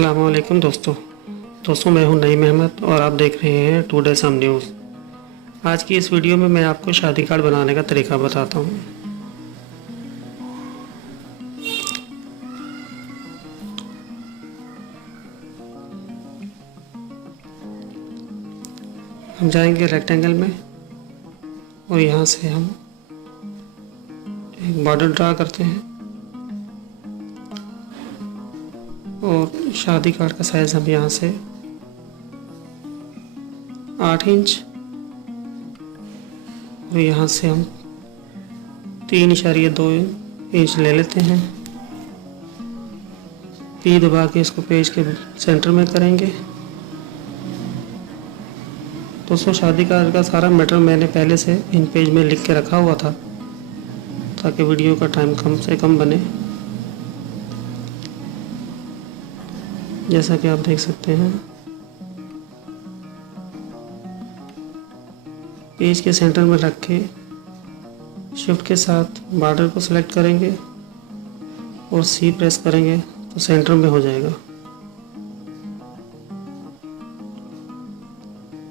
अस्सलामुअलैकुम दोस्तों मैं हूं नईम अहमद और आप देख रहे हैं टुडे सम न्यूज़। आज की इस वीडियो में मैं आपको शादी कार्ड बनाने का तरीका बताता हूं। हम जाएंगे रेक्टेंगल में और यहां से हम एक बॉर्डर ड्रा करते हैं और शादी कार्ड का साइज़ हम यहां से 8 इंच और यहाँ से हम 3.2 इंच ले लेते हैं। पी दबा के इसको पेज के सेंटर में करेंगे। दोस्तों शादी कार्ड का सारा मैटर मैंने पहले से इन पेज में लिख के रखा हुआ था ताकि वीडियो का टाइम कम से कम बने। जैसा कि आप देख सकते हैं, पेज के सेंटर में रख के शिफ्ट के साथ बॉर्डर को सिलेक्ट करेंगे और सी प्रेस करेंगे तो सेंटर में हो जाएगा।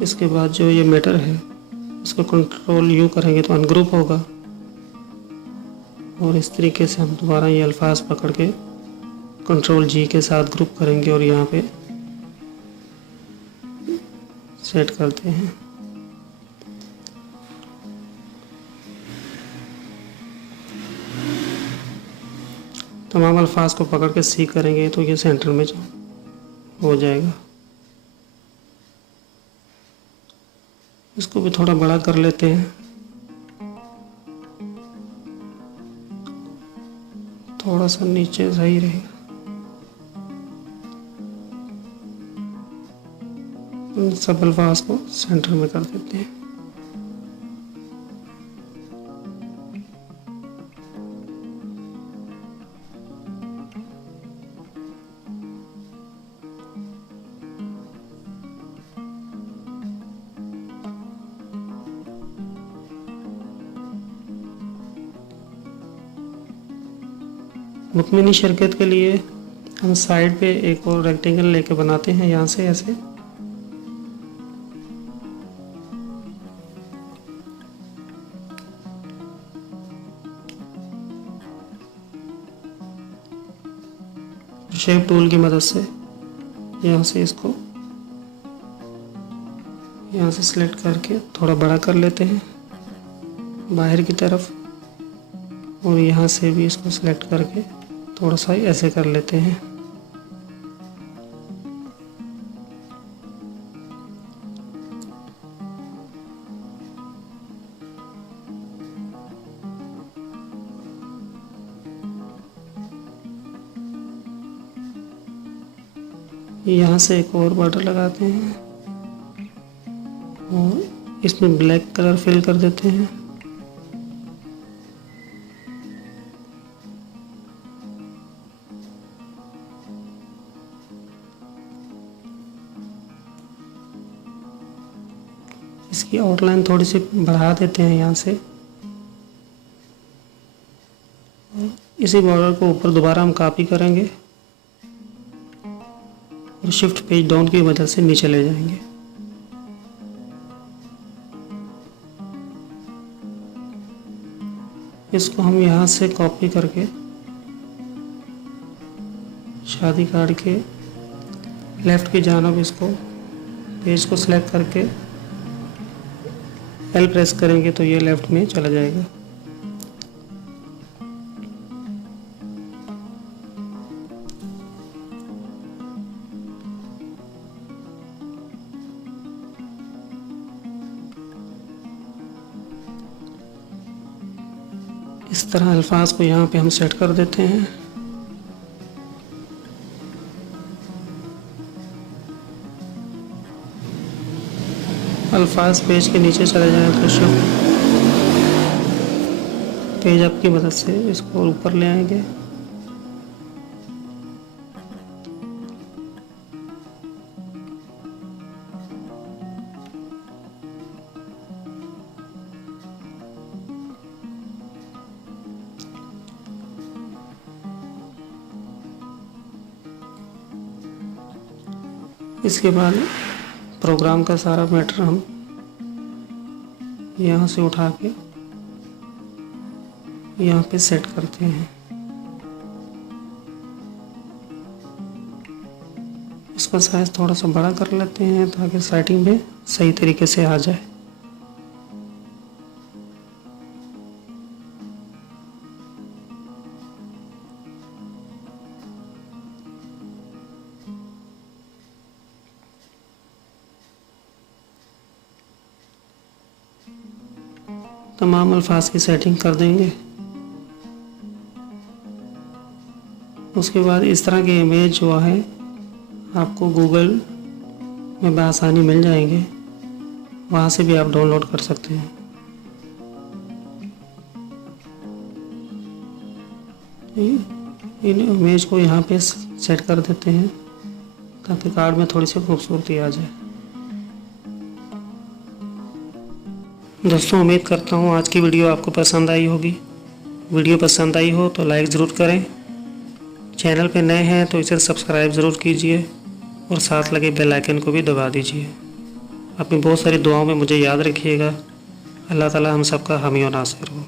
इसके बाद जो ये मैटर है इसको कंट्रोल यू करेंगे तो अनग्रुप होगा और इस तरीके से हम दोबारा ये अल्फाज पकड़ के कंट्रोल जी के साथ ग्रुप करेंगे और यहाँ पे सेट करते हैं। तमाम अल्फाज को पकड़ के सी करेंगे तो ये सेंटर में हो जाएगा। इसको भी थोड़ा बड़ा कर लेते हैं, थोड़ा सा नीचे सही रहेगा। सब अल्फाज को सेंटर में कर देते हैं। मुकम्मल शिरकत के लिए हम साइड पे एक और रेक्टेंगल लेके बनाते हैं। यहाँ से ऐसे शेप टूल की मदद से यहाँ से इसको यहाँ से सिलेक्ट करके थोड़ा बड़ा कर लेते हैं बाहर की तरफ और यहाँ से भी इसको सिलेक्ट करके थोड़ा सा ऐसे कर लेते हैं। यहाँ से एक और बॉर्डर लगाते हैं और इसमें ब्लैक कलर फिल कर देते हैं। इसकी आउटलाइन थोड़ी सी बढ़ा देते हैं यहाँ से। इसी बॉर्डर को ऊपर दोबारा हम कॉपी करेंगे और शिफ्ट पेज डाउन की मदद से नीचे ले जाएंगे। इसको हम यहाँ से कॉपी करके शादी कार्ड के लेफ्ट की जानिब इसको पेज को सिलेक्ट करके एल प्रेस करेंगे तो ये लेफ्ट में चला जाएगा। इस तरह अल्फाज को यहाँ पे हम सेट कर देते हैं। अल्फाज पेज के नीचे चले जाएं तो शिफ्ट पेज अप की मदद से इसको ऊपर ले आएंगे। इसके बाद प्रोग्राम का सारा मैटर हम यहाँ से उठा के यहाँ पे सेट करते हैं। इसका साइज थोड़ा सा बड़ा कर लेते हैं ताकि सेटिंग में सही तरीके से आ जाए। तमाम अल्फाज की सेटिंग कर देंगे। उसके बाद इस तरह के इमेज जो है आपको गूगल में बआसानी मिल जाएंगे, वहाँ से भी आप डाउनलोड कर सकते हैं। इन इमेज को यहाँ पे सेट कर देते हैं ताकि कार्ड में थोड़ी सी खूबसूरती आ जाए। दोस्तों, उम्मीद करता हूँ आज की वीडियो आपको पसंद आई होगी। वीडियो पसंद आई हो तो लाइक ज़रूर करें। चैनल पे नए हैं तो इसे सब्सक्राइब ज़रूर कीजिए और साथ लगे बेल आइकन को भी दबा दीजिए। अपनी बहुत सारी दुआओं में मुझे याद रखिएगा। अल्लाह ताला हम सबका हामी और नासिर हो।